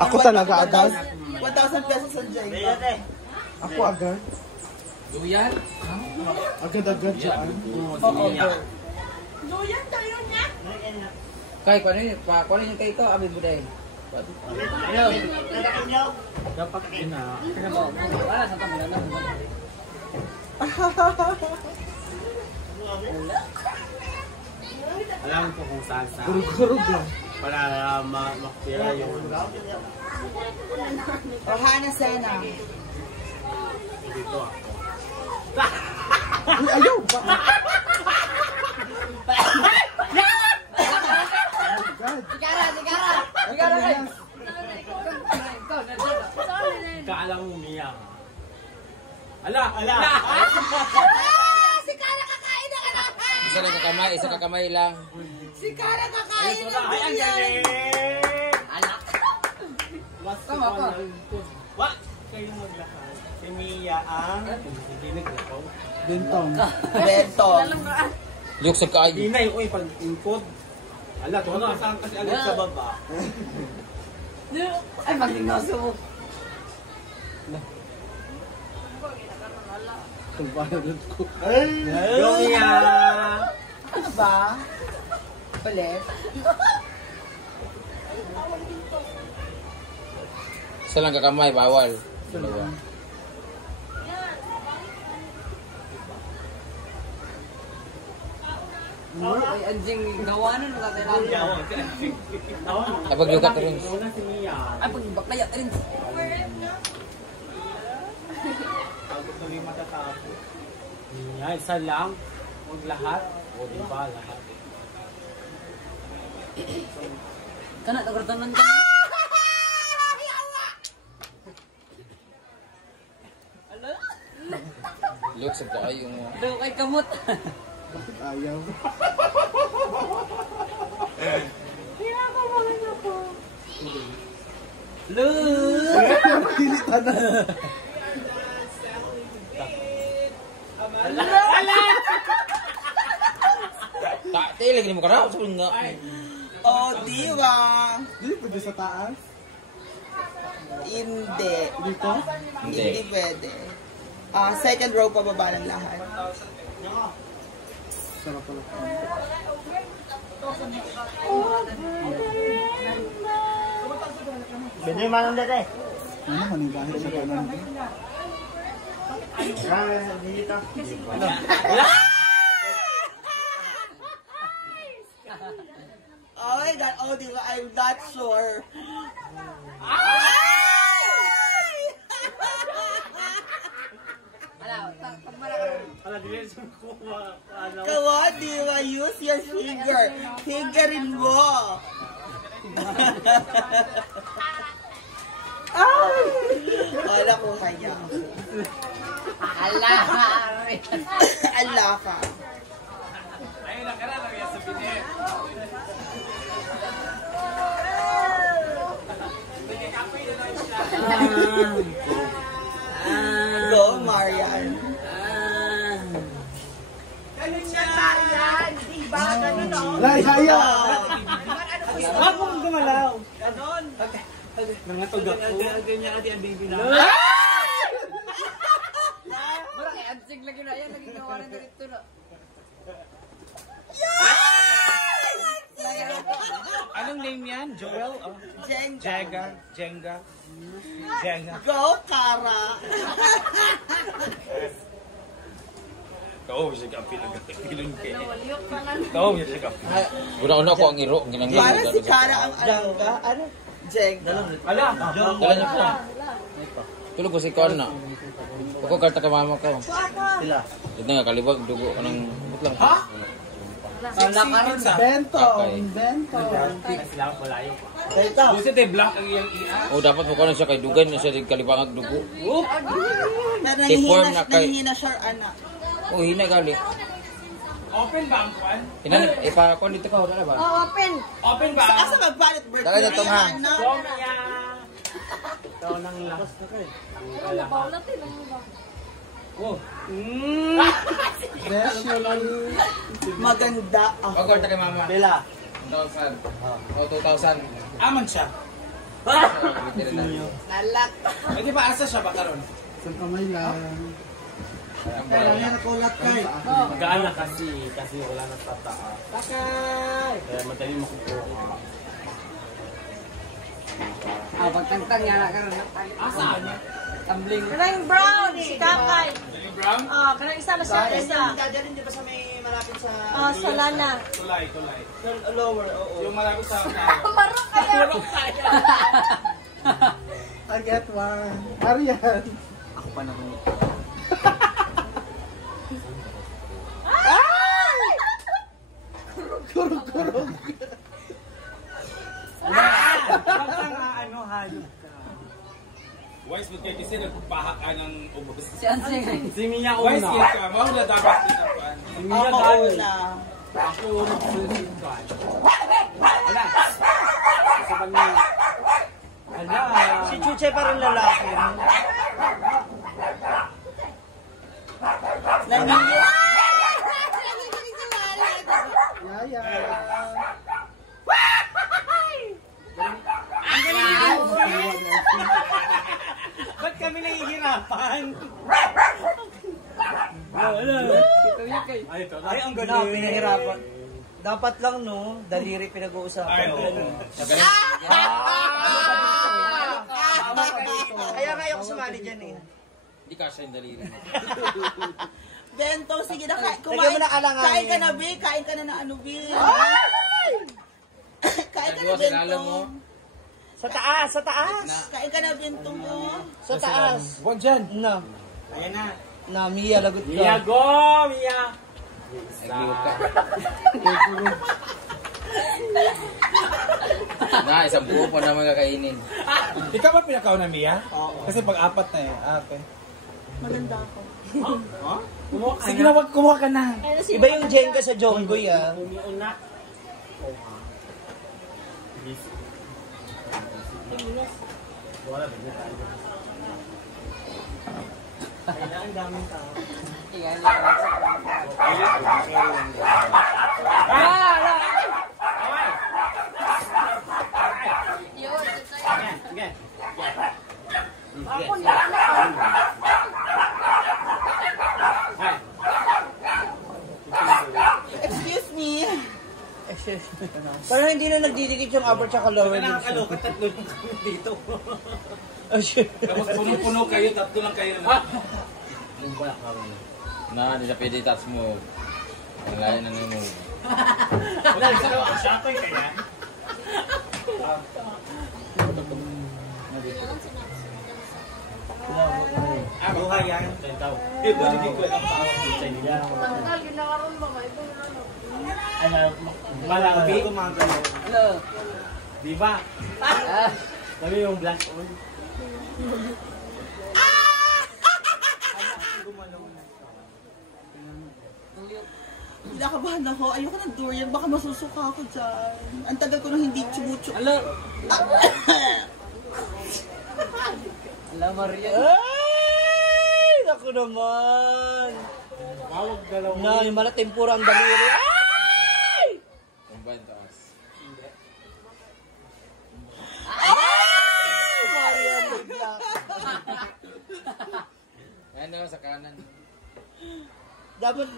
Ako talaga agad. 1,000 pesos ang Jenga. Ako agad. Duyan? Agad-agad dyan. Oo. Luyan tayo niya. Kay, kunin yung kay ito, abin mo dahil. Dapat ina. Wala, sa tamo lang. Alam ko kung saan sa Gurug-gurug lang. para makapira yung Hana Sena. dito ako. Uy, ayaw ba? Kaalam mo umiyak. Ala! Si Kara kakain na ka na. Isa kakamay lang. Si Kara kakain na Ay, ang galing! Anak. Tama pa. What? Kayo maglakas. Si Mia ang... Hindi naglakaw. Bentong. Bentong. Luk sa kaay. Hinay, uy, pag-incode. Ala, tuwa na saan kasi agad sa baba. Ay, maglignoso mo. Tulbanan ko. Yung Mia! Ano ba? Palit? Isa lang kakamay, bawal. Ay, anjing gawanan mo kailangan. Ay, paglukat rin. Una si Mia. Ay, pagbakaya rin. Pagod na rin matatapos. Mia, isa lang. Huwag lahat. O, diba, lahat. Kana, tagartanan ka. Luk sa kaay yung... Luk ay kamot. Bakit ayaw? Pilita na. Tilig ni mo ka raw. Sabi nga. Oh, diwa. Hindi pwede sa taas. Hindi. Dito? Hindi pwede. Second row pa baba ng lahat. Sarap pala. Bili manong dete. Ano man yung bahay sa kanan? Dito. Oh my God. Oh, diba? I'm not sure. Ala, dili sa kuha. Ano? Come on, diba? Use your finger. Fingerin mo. Wala ko kanya. Ala! Ala ka. Ayun na ka na lang yan sa binet. Go, Marian. Ganun siya Marian. Diba? Ganun o. Lai, haya! Wag mong gumalaw. Ganon. Nangatog ako. Ganyan ati ang baby na. Mura kay anjing lagi na yan. Lagi gawanan na rito na. Anong name yan? Joel? Oh. Jenga. Jenga. Go, Kara. Kau bisa kapil pilun ke. Kau bisa kapil. Una-una ko ang iro. Para si Kara ang alangga. Ano? Jenga. Ala, Dala niyo po. Tulog ko si Kon na. Ako karta ka mama ko. sila. Ito nga kalibag. Dugo ka ng... Butlang. Ha? Bentong! Bentong! Sila palayo. Dito. Gusto tayo black ang iyang iya. O dapat mo ko na siya kay Dugan na siya kalibangag dugo. Nanghihina, nanghihina siya, anak. O hina gali. Open ba ang kwan? Ipa-kon dito ka. Wala ba? Open. Open ba? Asa magpalit birthday? Dala niya, Tom, ha? anak? Somya. Ikaw nang lakas na kayo. Wala ba? Wala tinong ba? Oh. Maganda ako. Pag-order kay mama. Bela. 1,000. O 2,000. Aman siya. Nalak. Ay, di ba asa siya ba karon? Isang kamay lang. Kaya lang nakulat kay. Magaan na kasi wala nang tataa. Bakay. Kaya madali makukuha. Pagtangtang nga na karon. Asaan? Tumbling. Kanang brown, si Kakay. Brown? Kanang isa na siya, isa. Dadalhin di ba sa may malapit sa... Sa Lana. Tulay. Lower, oo. Yung malapit sa... Marok kaya. I get one. Arian. Ako pa na kung... Kurog-kurog. Wise mo kayo kasi nagpaha ka ng ubos. Si Mia Wise kayo ka. Mao na dapat dito pa. Si Mia una. Ako nagsusunod ka. Wala. Sa kanya. Hala. Si Chuche parang lalaki. Nangiyo. Yaya. Ba't kami nahihirapan? Ay, ang ganda. Pinahirapan. Dapat lang, no? Daliri pinag-uusapan. Kaya nga ayoko sumali dyan, eh. Hindi kasya yung daliri mo. Bento, sige na. Lagyan mo na alangan. Kain ka na, Bi. Kain ka na ng ano, Bi. Kain ka na, Bento. Sa taas, sa taas. Kain ka na, Bento mo. Sa taas. Buwan dyan. Na. Ayan na. Na, Mia, lagot ka. Mia, go! Mia! Nagliwag ka. Na, isang buo pa naman kakainin. Ikaw ba pinakaw na Mia? Oo. Kasi pag-apat na eh. Okay. Maganda ako. Sige na, wag kumuha ka na. Iba yung Jenga sa Jonggoy, ah. Umiunak. Wala ba niya tayo? Kailangan daming tao. Ako na. Excuse me. Parang hindi na nagdidikit yung upper tsaka lower. Nakakaloka, tatlo lang kami dito. Kapag puno-puno kayo, tatlo lang kayo. Na, hindi na pwede touch mo. Ang layo na mo. Wala, siya ko yung kaya. Buhay yan. Ibigay ko lang pa sa nila. Tanggal, ginakaroon ba? Ito yung ano. Malaki. Hello. Di ba? Sabi yung black oil. Nakabahan ako. Ayoko ng durian. Baka masusuka ako dyan. Ang tagal ko nang hindi chumucho. Hello. Ala, Maria. Ay! Naku naman. Wawag dalaw. Na, yung mala tempura ang daliri. Ay! Combine taas. Ay! Maria, bigla. Ayan na, sa kanan. Dapat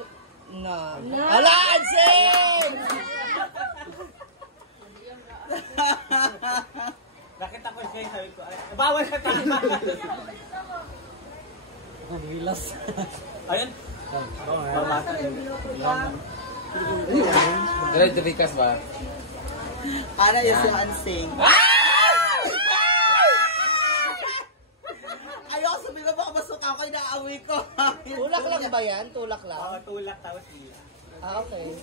na. Ala, Ansin! Bakit ako siya sabi ko? Bawal ka tama. Ang hilas. Ayun. Diretso Ricas ba? Para yung si Hansing. Ayoko sabihin ko baka masuka ako, inaawi ko. Tulak lang ba yan? Tulak lang? Oo, tulak tapos nila. Ah, okay.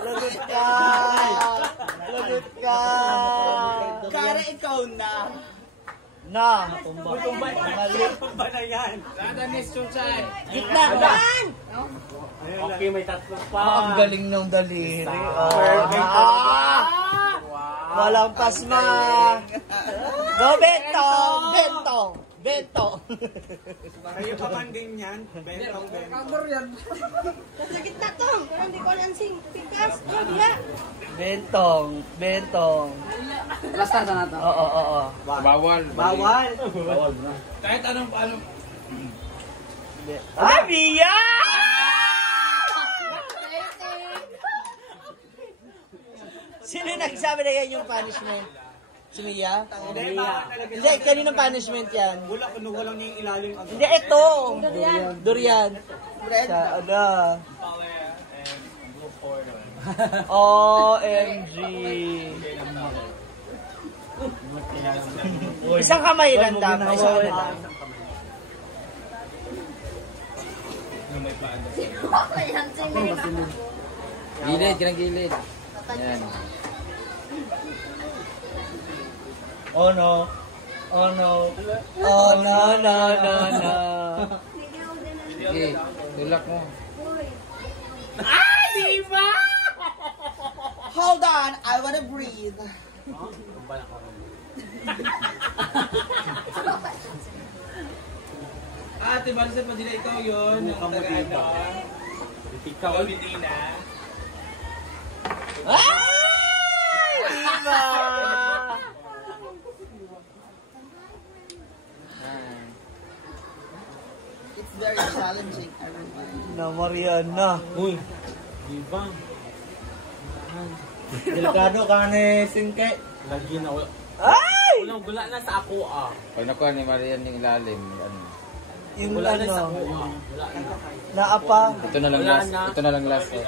Lagot ka! Lagot ka! Kara, ikaw na. Na! Mali. Tumba na yan. Gitna ka! Okay, may tatlo pa. Ang galing ng daliri. Perfect. Walang pasma! Go, Bento! Bento! Bento. Kayo pa man din yan. Bentong. Sa gitna to. Pero hindi ko nansing. Pikas. Oh, diha. Bentong. Plaster sa nato. Oo. Bawal. Bawal. Kahit anong Ay, Mia! Sino yung nagsabi na yan yung punishment? Si Mia? Hindi, baka talaga. Hindi, kaninang punishment yan? Wala, kinuha lang niya yung ilalim. Hindi, ito! Durian. Durian. Sa, ano? Blue corner. OMG. Isang kamay lang dapat. Isang kamay lang. Gilid, kinagilid. Yan. Oh no. Oh no. Oh no, no, no, no. Sige, tulak mo. Hold on, I wanna breathe. Ate, bala sa padila ikaw yun. Yung taga-ano. Ikaw. Medina. Ay! Diba? It's very challenging, everyone. Na Mariana. Uy. Diba? Delikado ka ni Singke. Lagi na wala. Ay! Walang gula na sa ako ah. Pag nakuha ni Marian yung ilalim, ano. Yung Wala na sa ano, ako ah. Wala na. naapa. Ito na lang Wala last. na. Ito na lang last. Oh.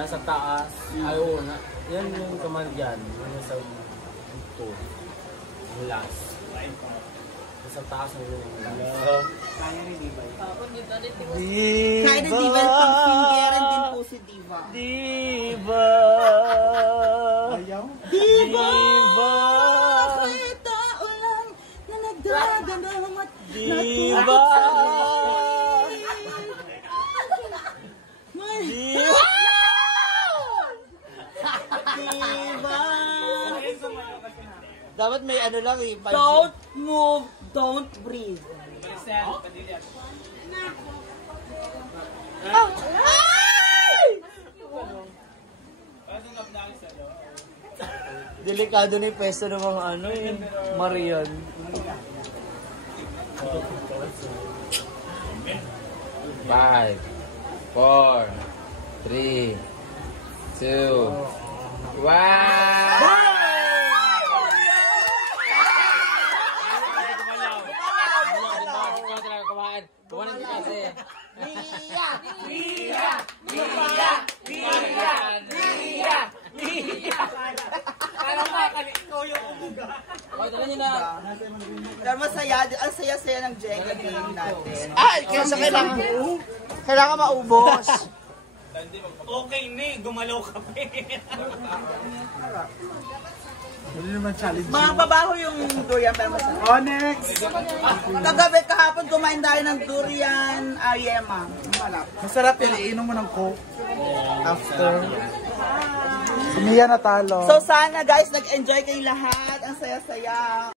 Nasa taas. Ay, oo. Yan yung kamal dyan. Yung sa ito. Yung last. Nasa taas ng yung last. Kaya ni Diva. Diba? Kaya na Diva, pang-fingeran din po si Diva. Diba? Ayaw? Diva! Diba? Ako'y tao lang na nagdaganong at Diba? May Diba? Diba? Dapat may ano lang eh. don't move, don't breathe. Delikado na yung pwesto ng mga ano eh. Marian. Five, 4, 3, 2, 1. Kumain kasi. Mia! Pero masaya, ang saya-saya ng Jenga game natin. Ay, kasi kailangan maubos. Okay na eh. Gumalaw ka pa Mga babaho yung durian pero masarap. Oh, next! Kagabi kahapon kumain tayo ng durian ayema. Malap. Masarap yun, iinom mo ng coke. After. Sumiya na talo. So sana guys, nag-enjoy kayo lahat. Ang saya-saya.